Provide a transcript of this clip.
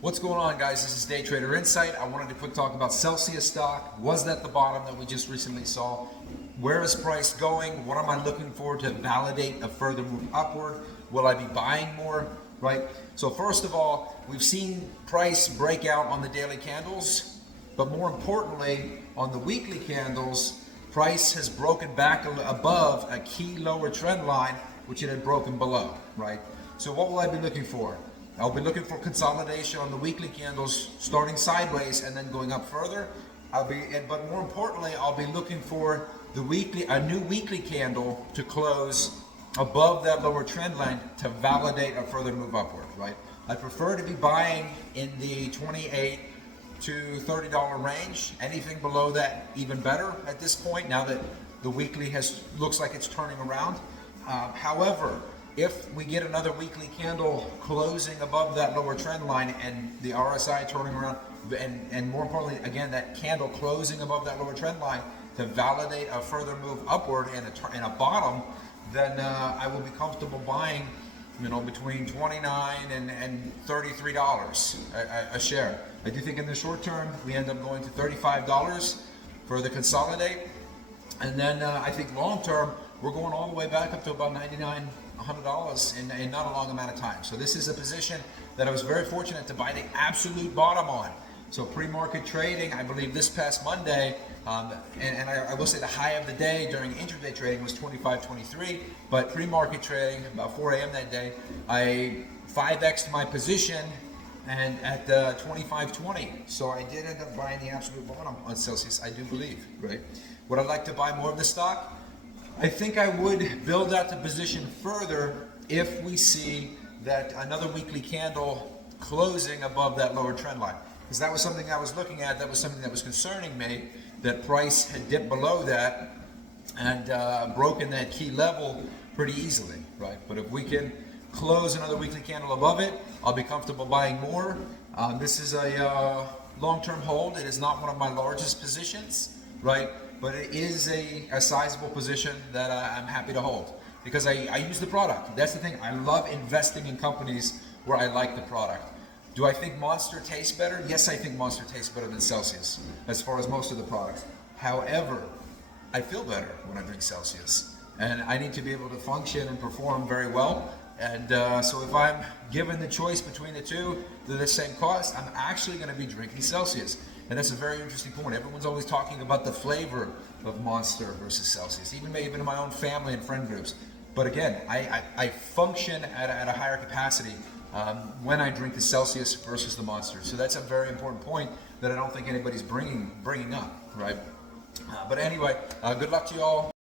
What's going on, guys? This is Day Trader Insight. I wanted to quick talk about Celsius stock. Was that the bottom that we just recently saw? Where is price going? What am I looking for to validate a further move upward? Will I be buying more? Right? So first of all, we've seen price break out on the daily candles, but more importantly, on the weekly candles, price has broken back above a key lower trend line, which it had broken below, right? So what will I be looking for? I'll be looking for consolidation on the weekly candles, starting sideways and then going up further. But more importantly, I'll be looking for a new weekly candle to close above that lower trend line to validate a further move upward, right? I prefer to be buying in the $28 to $30 range. Anything below that, even better at this point, now that the weekly looks like it's turning around. However, if we get another weekly candle closing above that lower trend line and the RSI turning around, and more importantly, again, that candle closing above that lower trend line to validate a further move upward and a bottom, then I will be comfortable buying, between $29 and $33 a share. I do think in the short term we end up going to $35 for the consolidate, and then I think long term we're going all the way back up to about $99, $100 in not a long amount of time. So this is a position that I was very fortunate to buy the absolute bottom on. So pre-market trading, I believe this past Monday, and I will say the high of the day during intraday trading was 25.23, but pre-market trading about 4 a.m. that day, I 5x'd my position and at 25.20. So I did end up buying the absolute bottom on Celsius, I do believe, right? Would I like to buy more of the stock? I think I would build out the position further if we see that another weekly candle closing above that lower trend line. Because that was something I was looking at, that was something that was concerning me, that price had dipped below that and broken that key level pretty easily, right? But if we can close another weekly candle above it, I'll be comfortable buying more. This is a long-term hold. It is not one of my largest positions, right? But it is a sizable position that I'm happy to hold because I use the product. That's the thing. I love investing in companies where I like the product. Do I think Monster tastes better? Yes, I think Monster tastes better than Celsius as far as most of the products. However, I feel better when I drink Celsius, and I need to be able to function and perform very well. And so if I'm given the choice between the two, they're the same cost, I'm actually going to be drinking Celsius. And that's a very interesting point. Everyone's always talking about the flavor of Monster versus Celsius, even in my own family and friend groups. But again, I function at a higher capacity when I drink the Celsius versus the Monster. So that's a very important point that I don't think anybody's bringing up, right? But anyway, good luck to you all.